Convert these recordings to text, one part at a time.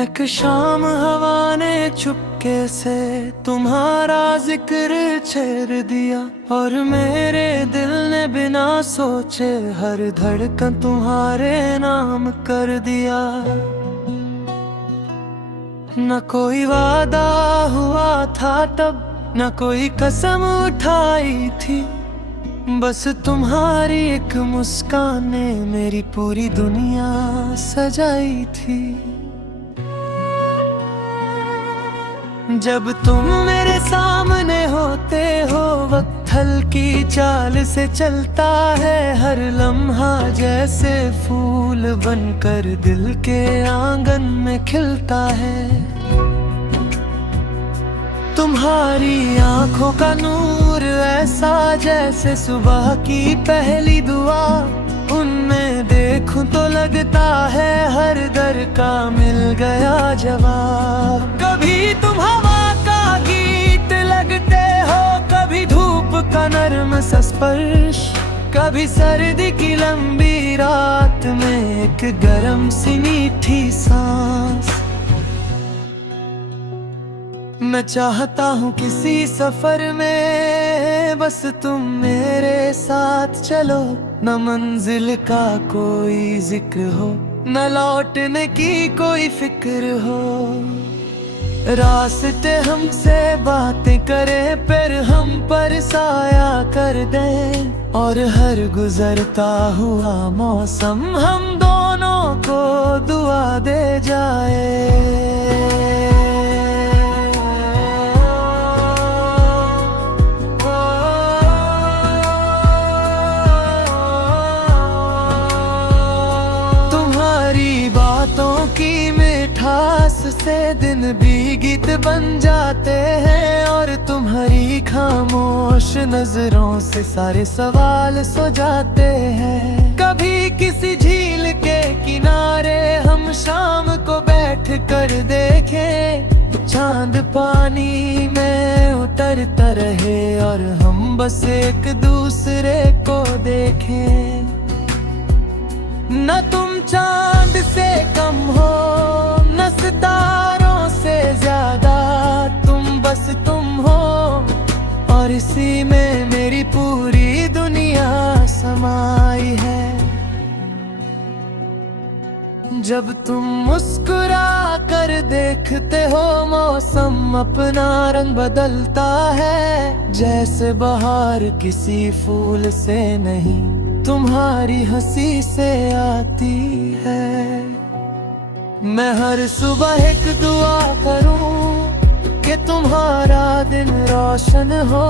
एक शाम हवा ने चुपके से तुम्हारा जिक्र छेड़ दिया, और मेरे दिल ने बिना सोचे हर धड़कन तुम्हारे नाम कर दिया। न कोई वादा हुआ था तब, न कोई कसम उठाई थी, बस तुम्हारी एक मुस्कान ने मेरी पूरी दुनिया सजाई थी। जब तुम मेरे सामने होते हो, वक्त हल्की चाल से चलता है, हर लम्हा जैसे फूल बनकर दिल के आंगन में खिलता है। तुम्हारी आंखों का नूर ऐसा जैसे सुबह की पहली दुआ, उनमें देखूं तो लगता है हर दर का मिल गया जवाब। कभी तुम हवा का गीत लगते हो, कभी धूप का नर्म सा स्पर्श, कभी सर्दी की लंबी रात में एक गरम सी मीठी सांस। मैं चाहता हूँ किसी सफर में बस तुम मेरे साथ चलो, न मंजिल का कोई जिक्र हो, न लौटने की कोई फिक्र हो। रास्ते हमसे बातें करें, फिर हम पर साया कर दें, और हर गुजरता हुआ मौसम हम दोनों को दुआ दे जाए। बातों की मिठास से दिन भी गीत बन जाते हैं, और तुम्हारी खामोश नजरों से सारे सवाल सो जाते हैं। कभी किसी झील के किनारे हम शाम को बैठ कर देखें, चांद पानी में उतरता रहे और हम बस एक दूसरे को देखें। न तुम चांद से कम हो, न सितारों से ज्यादा, तुम बस तुम हो, और इसी में मेरी पूरी दुनिया समाई है। जब तुम मुस्कुरा कर देखते हो, मौसम अपना रंग बदलता है, जैसे बहार किसी फूल से नहीं, तुम्हारी हंसी से आती है। मैं हर सुबह एक दुआ करूं कि तुम्हारा दिन रोशन हो,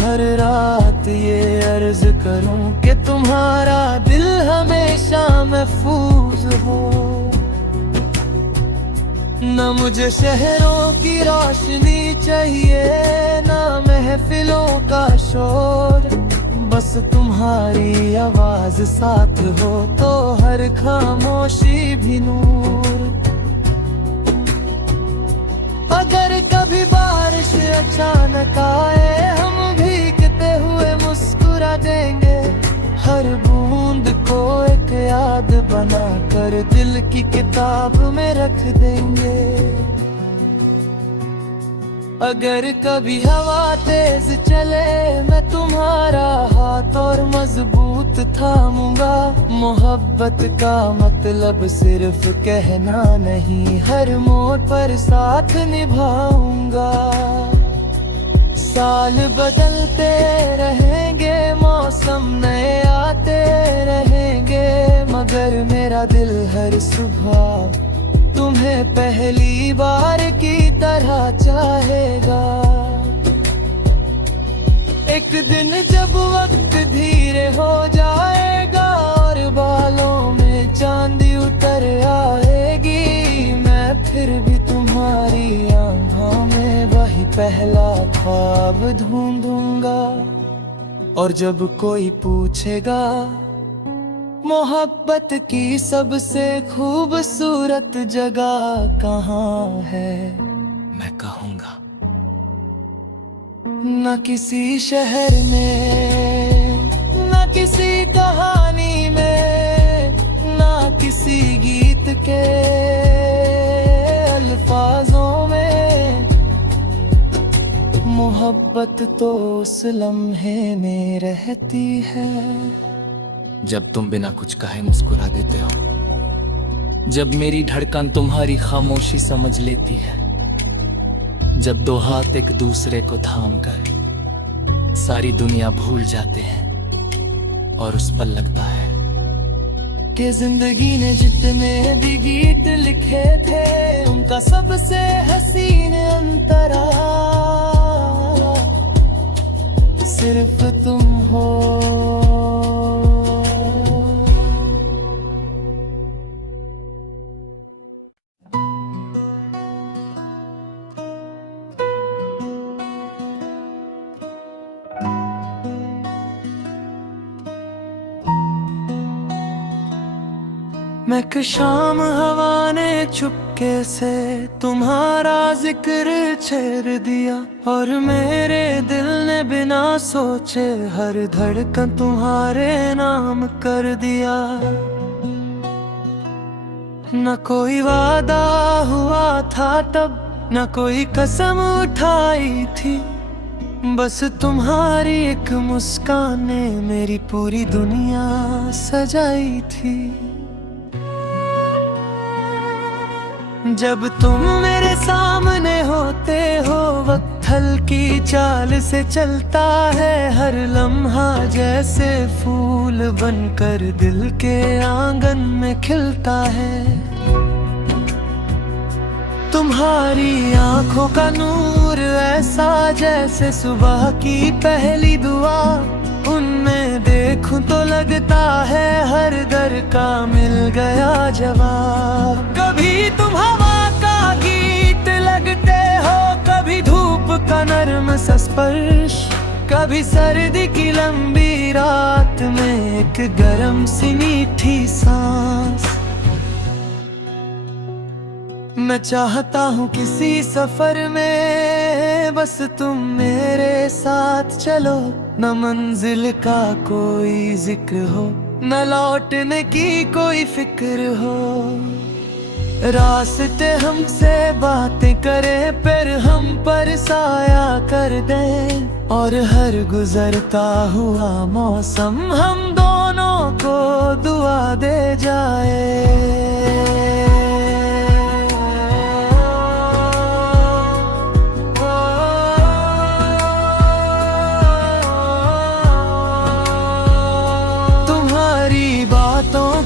हर रात ये अर्ज करूं कि तुम्हारा दिल हमेशा महफूज हो। न मुझे शहरों की रोशनी चाहिए, न महफिलों का शोर, बस तुम्हारी आवाज साथ हो तो हर खामोशी भी नूर। अगर कभी बारिश अचानक आए, हम भीगते हुए मुस्कुरा देंगे, हर बूंद को एक याद बनाकर दिल की किताब में रख देंगे। अगर कभी हवा तेज चले, मैं तुम्हारा हाथ और मजबूत थामूंगा। मोहब्बत का मतलब सिर्फ कहना नहीं, हर मोड़ पर साथ निभाऊंगा। साल बदलते रहेंगे, मौसम नए आते रहेंगे, मगर मेरा दिल हर सुबह तुम्हें पहली बार की तरह चाहेगा। एक दिन जब वक्त धीरे हो जाएगा और बालों में चांदी उतर आएगी, मैं फिर भी तुम्हारी आँखों में वही पहला ख्वाब ढूंढूंगा। और जब कोई पूछेगा मोहब्बत की सबसे खूबसूरत जगह कहाँ है, मैं कहूँगा न किसी शहर में, न किसी कहानी में, न किसी गीत के मोहब्बत तो उस लम्हे में रहती है जब तुम बिना कुछ कहे मुस्कुरा देते हो, जब मेरी धड़कन तुम्हारी खामोशी समझ लेती है, जब दो हाथ एक दूसरे को थाम कर सारी दुनिया भूल जाते हैं और उस पर लगता है कि जिंदगी ने जितने भी गीत लिखे थे उनका सबसे हसीन अंतरा सिर्फ तुम हो। मैं कि शाम हवा ने चुपके से तुम्हारा जिक्र छेड़ दिया और मेरे दिल ने बिना सोचे हर धड़कन तुम्हारे नाम कर दिया। न कोई वादा हुआ था तब, न कोई कसम उठाई थी, बस तुम्हारी एक मुस्कान ने मेरी पूरी दुनिया सजाई थी। जब तुम मेरे सामने होते हो वक्त हल्की चाल से चलता है, हर लम्हा जैसे फूल बनकर दिल के आंगन में खिलता है। तुम्हारी आंखों का नूर ऐसा जैसे सुबह की पहली दुआ, उनमें देखूं तो लगता है हर दर का मिल गया जवाब। कभी तुम हवा का गीत लगते हो, कभी धूप का नर्म सा स्पर्श, कभी सर्दी की लंबी रात में एक गरम सी मीठी सांस। मैं चाहता हूँ किसी सफर में बस तुम मेरे साथ चलो, न मंजिल का कोई जिक्र हो, न लौटने की कोई फिक्र हो। रास्ते हमसे बातें करें फिर हम पर साया कर दें, और हर गुजरता हुआ मौसम हम दोनों को दुआ दे जाए।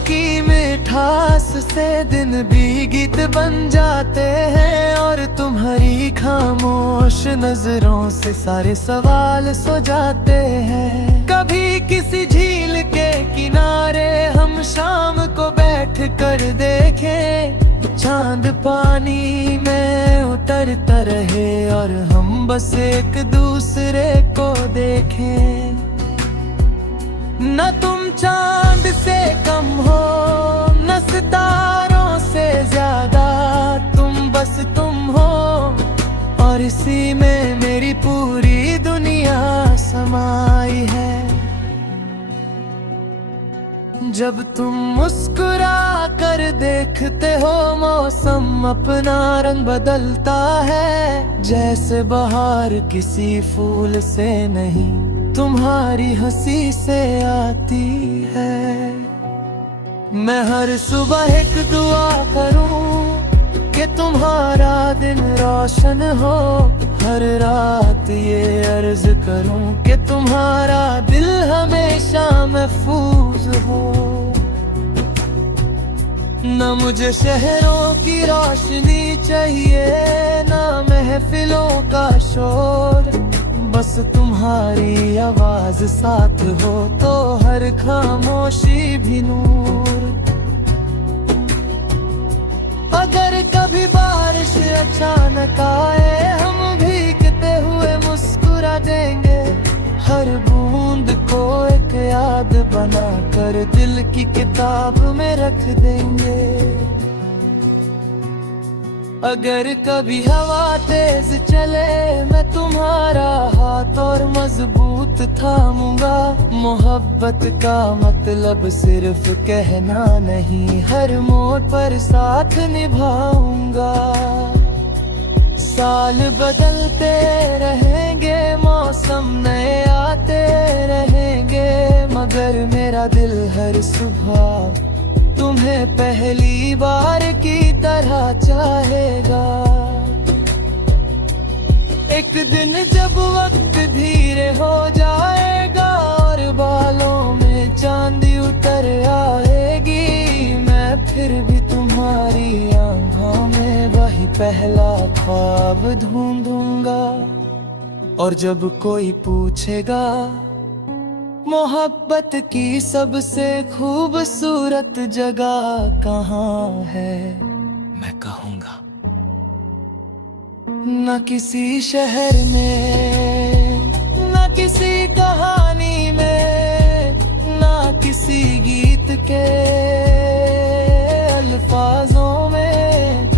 की मिठास से दिन भी गीत बन जाते हैं, और तुम्हारी खामोश नजरों से सारे सवाल सो जाते हैं। कभी किसी झील के किनारे हम शाम को बैठ कर देखें, चांद पानी में उतरता रहे और हम बस एक दूसरे को देखें। न तुम चांद से कम हो, न सितारों से ज्यादा, तुम बस तुम हो, और इसी में मेरी पूरी दुनिया समाई है। जब तुम मुस्कुरा कर देखते हो मौसम अपना रंग बदलता है, जैसे बहार किसी फूल से नहीं तुम्हारी हंसी से आती है। मैं हर सुबह एक दुआ करूं कि तुम्हारा दिन रोशन हो, हर रात ये अर्ज करूं कि तुम्हारा दिल हमेशा महफूज हो। न मुझे शहरों की रोशनी चाहिए, न महफिलों का शोर, बस तुम्हारी आवाज साथ हो तो हर खामोशी भी नूर। अगर कभी बारिश अचानक आए हम भीगते हुए मुस्कुरा देंगे, हर बूंद को एक याद बना कर दिल की किताब में रख देंगे। अगर कभी हवा तेज चले मैं तुम्हारा हाथ और मजबूत थामूंगा। मोहब्बत का मतलब सिर्फ कहना नहीं, हर मोड़ पर साथ निभाऊंगा। साल बदलते रहेंगे, मौसम नए आते रहेंगे, मगर मेरा दिल हर सुबह तुम्हें पहली बार की तरह चाहेगा। एक दिन जब वक्त धीरे हो जाएगा और बालों में चांदी उतर आएगी, मैं फिर भी तुम्हारी आँखों में वही पहला ख्वाब ढूंढूंगा। और जब कोई पूछेगा मोहब्बत की सबसे खूबसूरत जगह कहाँ है, मैं कहूँगा न किसी शहर में, न किसी कहानी में, न किसी गीत के अल्फाजों में।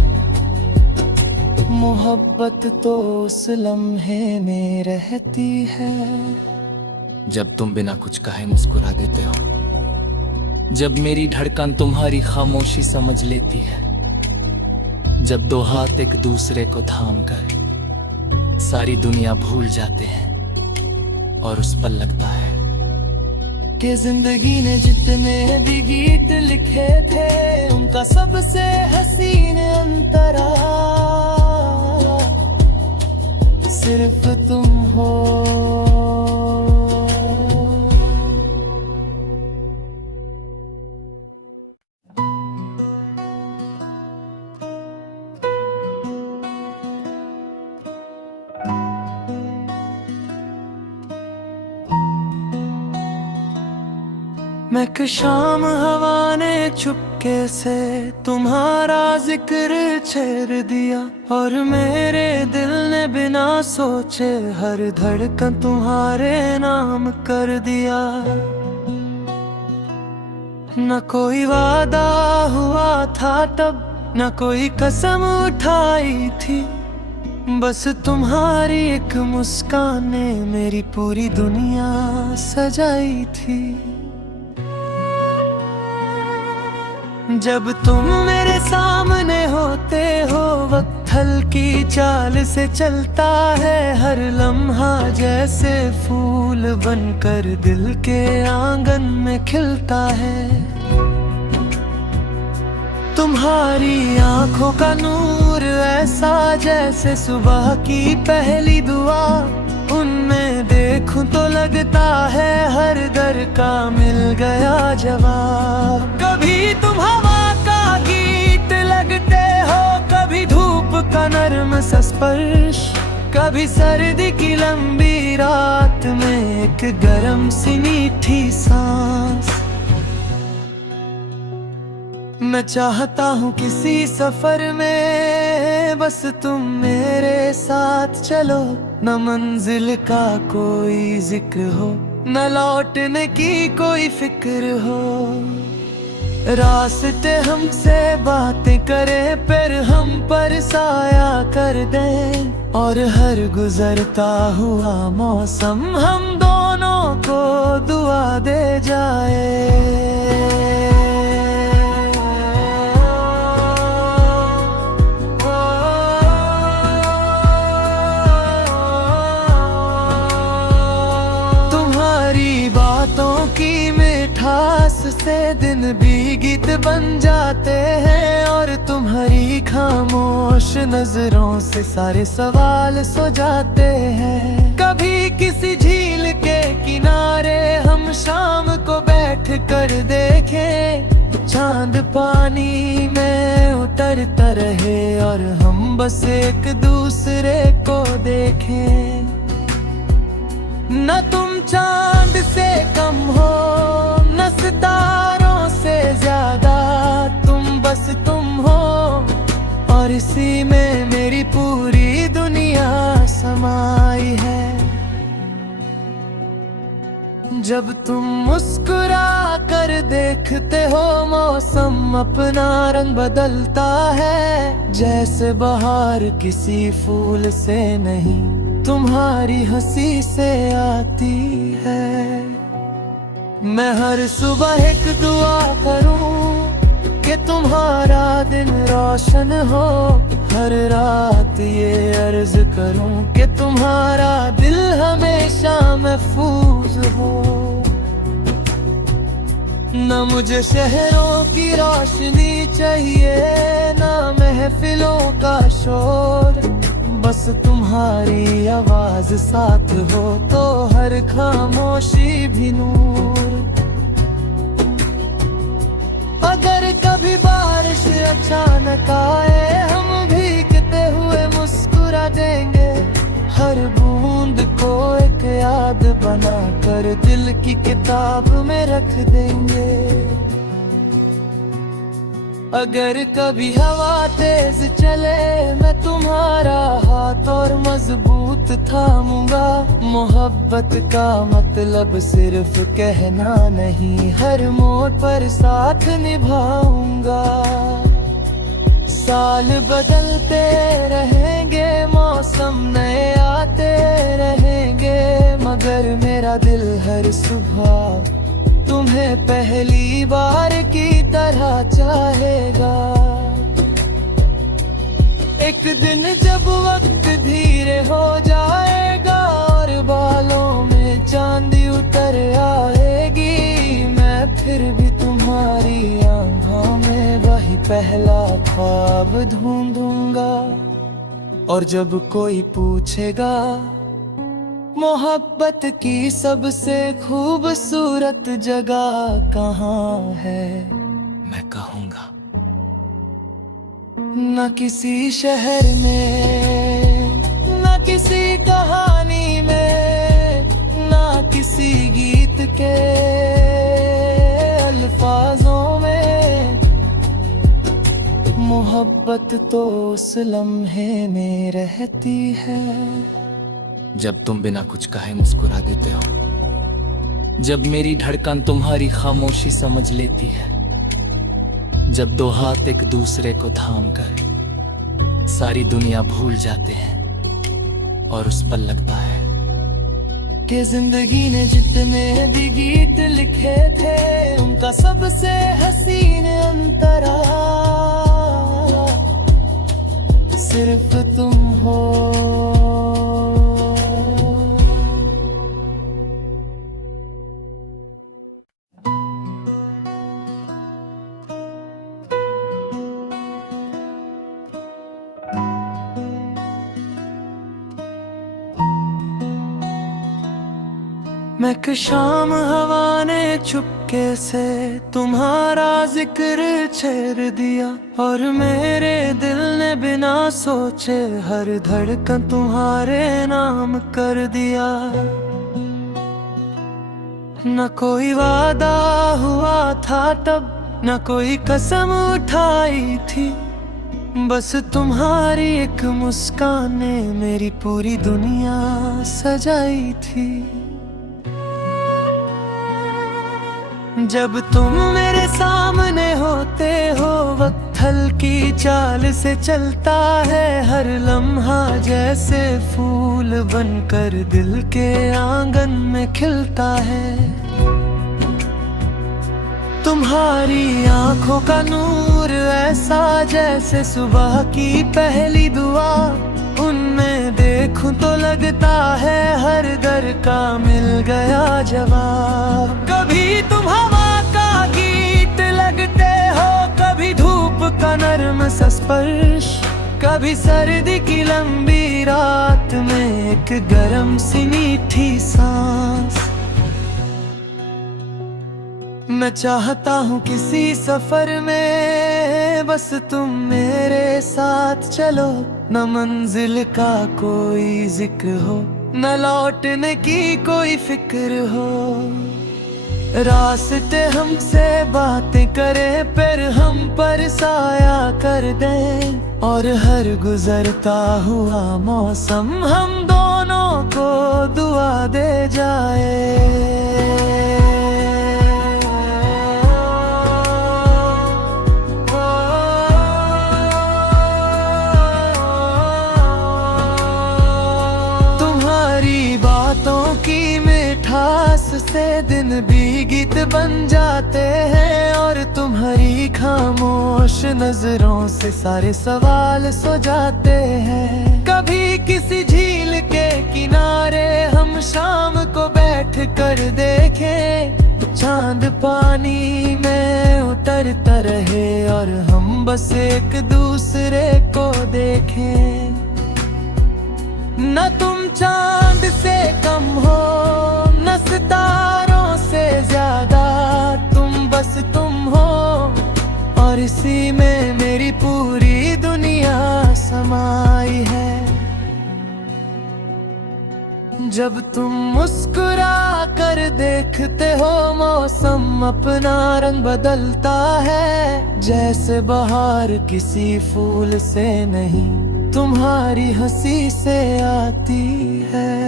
मोहब्बत तो उस लम्हे में रहती है जब तुम बिना कुछ कहे मुस्कुरा देते हो, जब मेरी धड़कन तुम्हारी खामोशी समझ लेती है, जब दो हाथ एक दूसरे को थाम कर सारी दुनिया भूल जाते हैं और उस पर लगता है कि जिंदगी ने जितने भी गीत लिखे थे उनका सबसे हसीन अंतरा सिर्फ तुम हो। मैं एक शाम हवा ने चुपके से तुम्हारा जिक्र छेड़ दिया और मेरे दिल ने बिना सोचे हर धड़कन तुम्हारे नाम कर दिया। न कोई वादा हुआ था तब, न कोई कसम उठाई थी, बस तुम्हारी एक मुस्कान ने मेरी पूरी दुनिया सजाई थी। जब तुम मेरे सामने होते हो वक्त हल्की चाल से चलता है, हर लम्हा जैसे फूल बनकर दिल के आंगन में खिलता है। तुम्हारी आंखों का नूर ऐसा जैसे सुबह की पहली दुआ, उनमें देखूं तो लगता है हर दर का मिल गया जवाब। कभी तुम हवा का गीत लगते हो, कभी धूप का नर्म सा स्पर्श, कभी सर्दी की लंबी रात में एक गरम सी मीठी सांस। मैं चाहता हूँ किसी सफर में बस तुम मेरे साथ चलो, न मंजिल का कोई जिक्र हो, न लौटने की कोई फिक्र हो। रास्ते हमसे बातें करें फिर हम पर साया कर दें, और हर गुजरता हुआ मौसम हम दोनों को दुआ दे जाए। की मिठास से दिन भी गीत बन जाते हैं, और तुम्हारी खामोश नजरों से सारे सवाल सो जाते हैं। कभी किसी झील के किनारे हम शाम को बैठ कर देखें, चांद पानी में उतरता रहे और हम बस एक दूसरे को देखें। न तुम चांद से कम हो, न सितारों से ज्यादा, तुम बस तुम हो, और इसी में मेरी पूरी दुनिया समाई है। जब तुम मुस्कुरा कर देखते हो मौसम अपना रंग बदलता है, जैसे बहार किसी फूल से नहीं तुम्हारी हंसी से आती है। मैं हर सुबह एक दुआ करूं कि तुम्हारा दिन रोशन हो, हर रात ये अर्ज करूं कि तुम्हारा दिल हमेशा महफूज हो। न मुझे शहरों की रोशनी चाहिए, ना महफिलों का शोर, बस तुम्हारी आवाज साथ हो तो हर खामोशी भी नूर। अगर कभी बारिश अचानक आए, हम भीगते हुए मुस्कुरा देंगे, हर बूंद को एक याद बनाकर दिल की किताब में रख देंगे। अगर कभी हवा तेज चले, मैं तुम्हारा हाथ और मजबूत थामूंगा। मोहब्बत का मतलब सिर्फ कहना नहीं, हर मोड़ पर साथ निभाऊंगा। साल बदलते रहेंगे, मौसम नए आते रहेंगे, मगर मेरा दिल हर सुबह तुम्हें पहली बार की तरह चाहेगा। एक दिन जब वक्त धीरे हो जाएगा और बालों में चांदी उतर आएगी, मैं फिर भी तुम्हारी आँखों में वही पहला ख्वाब ढूंढूंगा। और जब कोई पूछेगा मोहब्बत की सबसे खूबसूरत जगह कहाँ है, मैं कहूँगा न किसी शहर में, न किसी कहानी में, न किसी गीत के अल्फाजों में। मोहब्बत तो उस लम्हे में रहती है जब तुम बिना कुछ कहे मुस्कुरा देते हो, जब मेरी धड़कन तुम्हारी खामोशी समझ लेती है, जब दो हाथ एक दूसरे को थाम कर सारी दुनिया भूल जाते हैं और उस पल लगता है कि जिंदगी ने जितने भी गीत लिखे थे, उनका सबसे हसीन अंतरा सिर्फ तुम हो। मैं एक शाम हवा ने चुपके से तुम्हारा जिक्र छेड़ दिया, और मेरे दिल ने बिना सोचे हर धड़कन तुम्हारे नाम कर दिया। न कोई वादा हुआ था तब, न कोई कसम उठाई थी, बस तुम्हारी एक मुस्कान ने मेरी पूरी दुनिया सजाई थी। जब तुम मेरे सामने होते हो, वक्त हल्की चाल से चलता है, हर लम्हा जैसे फूल बनकर दिल के आंगन में खिलता है। तुम्हारी आंखों का नूर ऐसा जैसे सुबह की पहली दुआ, उनमें देखूं तो लगता है हर घर का मिल गया जवाब। कभी तुम हवा का गीत लगते हो, कभी धूप का नर्म सा स्पर्श, कभी सर्दी की लंबी रात में एक गरम सी मीठी सांस। मैं चाहता हूँ किसी सफर में बस तुम मेरे साथ चलो, न मंजिल का कोई जिक्र हो, न लौटने की कोई फिक्र हो। रास्ते हमसे बातें करें, फिर हम पर साया कर दें, और हर गुजरता हुआ मौसम हम दोनों को दुआ दे जाए। की मिठास से दिन भी गीत बन जाते हैं, और तुम्हारी खामोश नजरों से सारे सवाल सो जाते हैं। कभी किसी झील के किनारे हम शाम को बैठ कर देखें, चांद पानी में उतरता रहे और हम बस एक दूसरे को देखें। न तुम चांद से कम हो, न सितारों से ज्यादा, तुम बस तुम हो, और इसी में मेरी पूरी दुनिया समाई है। जब तुम मुस्कुरा कर देखते हो, मौसम अपना रंग बदलता है, जैसे बहार किसी फूल से नहीं, तुम्हारी हंसी से आती है।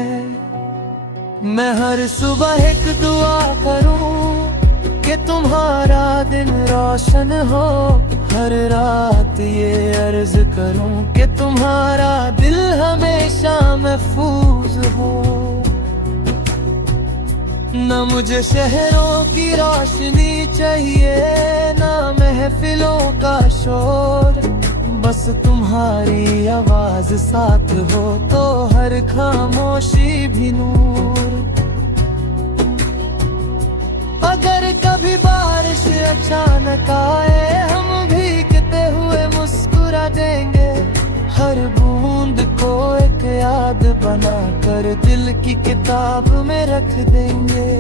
मैं हर सुबह एक दुआ करूं कि तुम्हारा दिन रोशन हो, हर रात ये अर्ज करूं कि तुम्हारा दिल हमेशा महफूज हो। न मुझे शहरों की रोशनी चाहिए, न महफिलों का शोर, बस तुम्हारी आवाज साथ हो तो हर खामोशी भी नूर। अगर कभी बारिश अचानक आए, हम भीगते हुए मुस्कुरा देंगे, हर बूंद को एक याद बनाकर दिल की किताब में रख देंगे।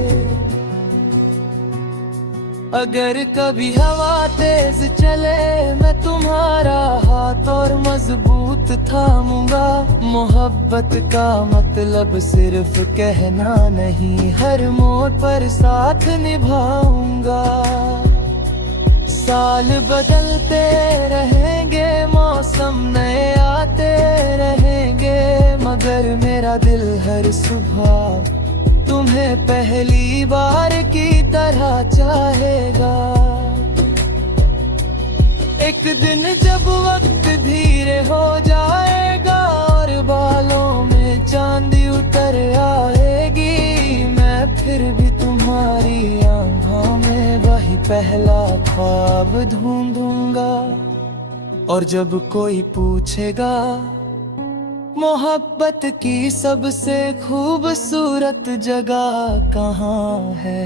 अगर कभी हवा तेज चले, मैं तुम्हारा हाथ और मजबूत थामूंगा। मोहब्बत का मतलब सिर्फ कहना नहीं, हर मोड़ पर साथ निभाऊंगा। साल बदलते रहेंगे, मौसम नए आते रहेंगे, मगर मेरा दिल हर सुबह तुम्हें पहली बार की तरह चाहेगा। एक दिन जब वक्त धीरे हो जाएगा और बालों में चांदी उतर आएगी, मैं फिर भी तुम्हारी आँखों में वही पहला ख्वाब ढूंढूंगा। और जब कोई पूछेगा मोहब्बत की सबसे खूबसूरत जगह कहाँ है,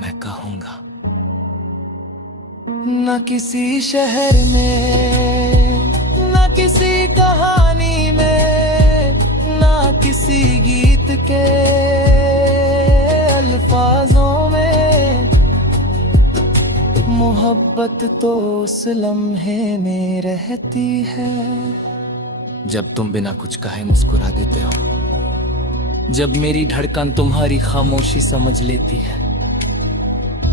मैं कहूँगा न किसी शहर में, न किसी कहानी में, न किसी गीत के अल्फाजों में। मोहब्बत तो उस लम्हे में रहती है जब तुम बिना कुछ कहे मुस्कुरा देते हो, जब मेरी धड़कन तुम्हारी खामोशी समझ लेती है,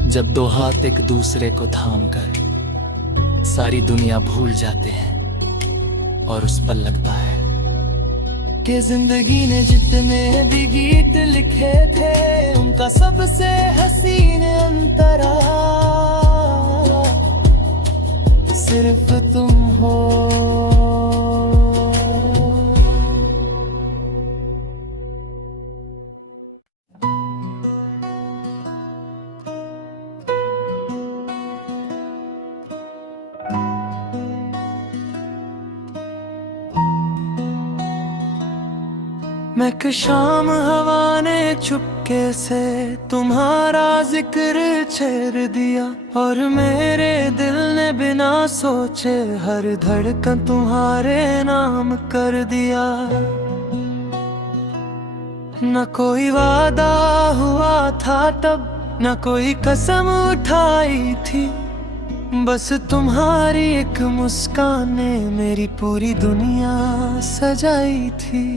जब दो हाथ एक दूसरे को थाम कर सारी दुनिया भूल जाते हैं और उस पर लगता है कि जिंदगी ने जितने भी गीत लिखे थे, उनका सबसे हसीन अंतरा सिर्फ तुम हो। मैं एक शाम हवा ने चुपके से तुम्हारा जिक्र छेड़ दिया, और मेरे दिल ने बिना सोचे हर धड़कन तुम्हारे नाम कर दिया। न कोई वादा हुआ था तब, न कोई कसम उठाई थी, बस तुम्हारी एक मुस्कान ने मेरी पूरी दुनिया सजाई थी।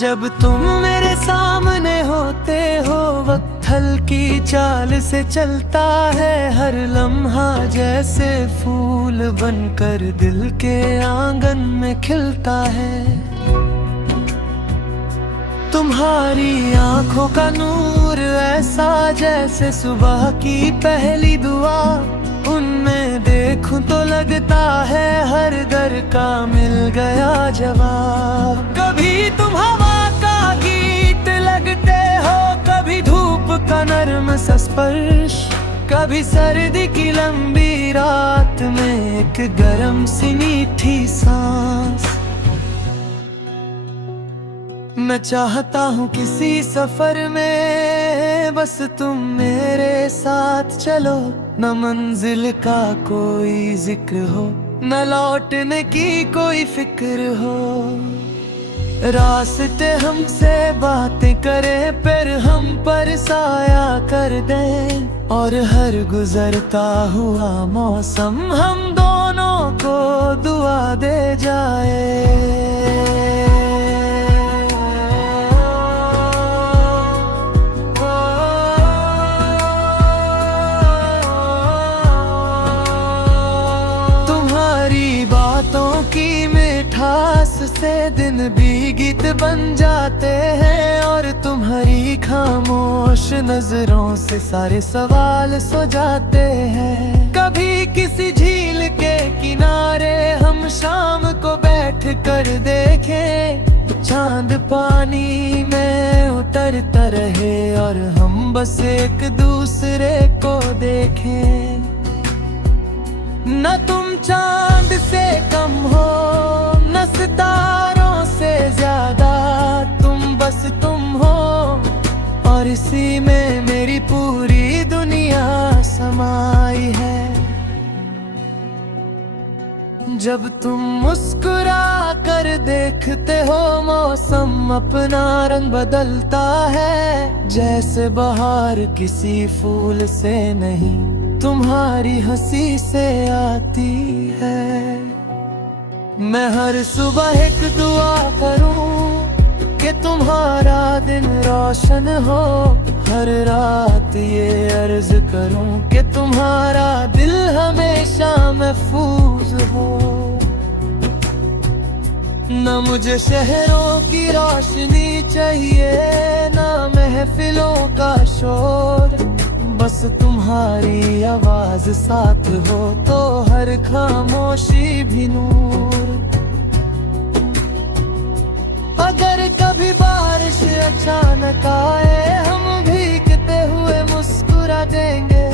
जब तुम मेरे सामने होते हो, वक्त हल्की चाल से चलता है, हर लम्हा जैसे फूल बनकर दिल के आंगन में खिलता है। तुम्हारी आंखों का नूर ऐसा जैसे सुबह की पहली दुआ, उनमें देखूं तो लगता है हर दर का मिल गया जवाब। कभी तुम हवा का का नर्म सा स्पर्श, कभी सर्दी की लंबी रात में एक गरम सी मीठी सांस। मैं चाहता हूँ किसी सफर में बस तुम मेरे साथ चलो, न मंजिल का कोई जिक्र हो, न लौटने की कोई फिक्र हो। रास्ते हमसे बातें करें, फिर हम पर साया कर दें, और हर गुजरता हुआ मौसम हम दोनों को दुआ दे जाए। की मिठास से दिन भी गीत बन जाते हैं, और तुम्हारी खामोश नजरों से सारे सवाल सो जाते हैं। कभी किसी झील के किनारे हम शाम को बैठ कर देखें, चांद पानी में उतरता रहे और हम बस एक दूसरे को देखें। न तुम चांद से कम हो, न सितारों से ज्यादा, तुम बस तुम हो, और इसी में मेरी पूरी दुनिया समाई है। जब तुम मुस्कुरा कर देखते हो, मौसम अपना रंग बदलता है, जैसे बहार किसी फूल से नहीं, तुम्हारी हंसी से आती है। मैं हर सुबह एक दुआ करूं कि तुम्हारा दिन रोशन हो, हर रात ये अर्ज करूं कि तुम्हारा दिल हमेशा महफूज हो। न मुझे शहरों की रोशनी चाहिए, न महफिलों का शोर, बस तुम्हारी आवाज साथ हो तो हर खामोशी भी नूर। अगर कभी बारिश अचानक आए, हम भीगते हुए मुस्कुरा देंगे,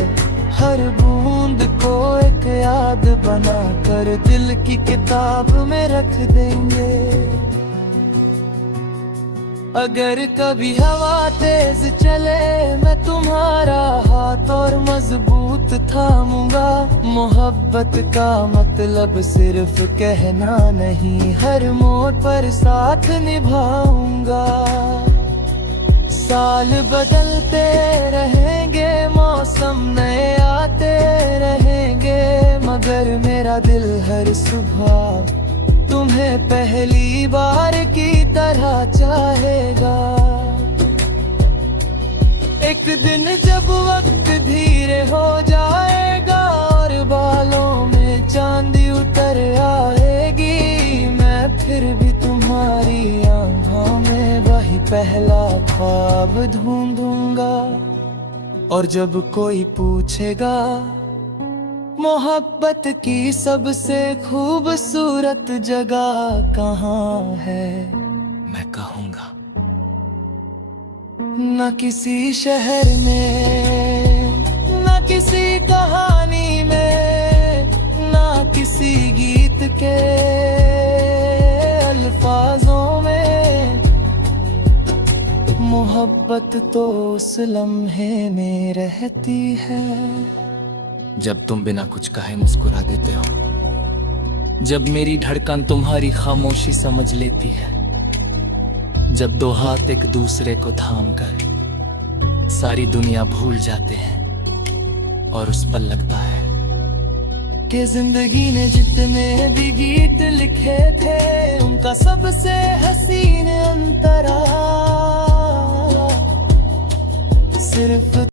हर बूंद को एक याद बनाकर दिल की किताब में रख देंगे। अगर कभी हवा तेज चले, मैं तुम्हारा हाथ और मजबूत थामूंगा, मोहब्बत का मतलब सिर्फ कहना नहीं, हर मोड़ पर साथ निभाऊंगा। साल बदलते रहेंगे, मौसम नए आते रहेंगे, मगर मेरा दिल हर सुबह तुम्हें पहली बार की तरह चाहेगा। एक दिन जब वक्त धीरे हो जाएगा और बालों में चांदी उतर आएगी, मैं फिर भी तुम्हारी आँखों में वही पहला ख्वाब ढूंढूंगा। और जब कोई पूछेगा मोहब्बत की सबसे खूबसूरत जगह कहाँ है, मैं कहूँगा न किसी शहर में, न किसी कहानी में, न किसी गीत के अल्फाजों में, मोहब्बत तो उस लम्हे में रहती है जब तुम बिना कुछ कहे मुस्कुरा देते हो, जब मेरी धड़कन तुम्हारी खामोशी समझ लेती है, जब दो हाथ एक दूसरे को थाम कर सारी दुनिया भूल जाते हैं और उस पल लगता है कि जिंदगी ने जितने भी गीत लिखे थे, उनका सबसे हसीन अंतरा सिर्फ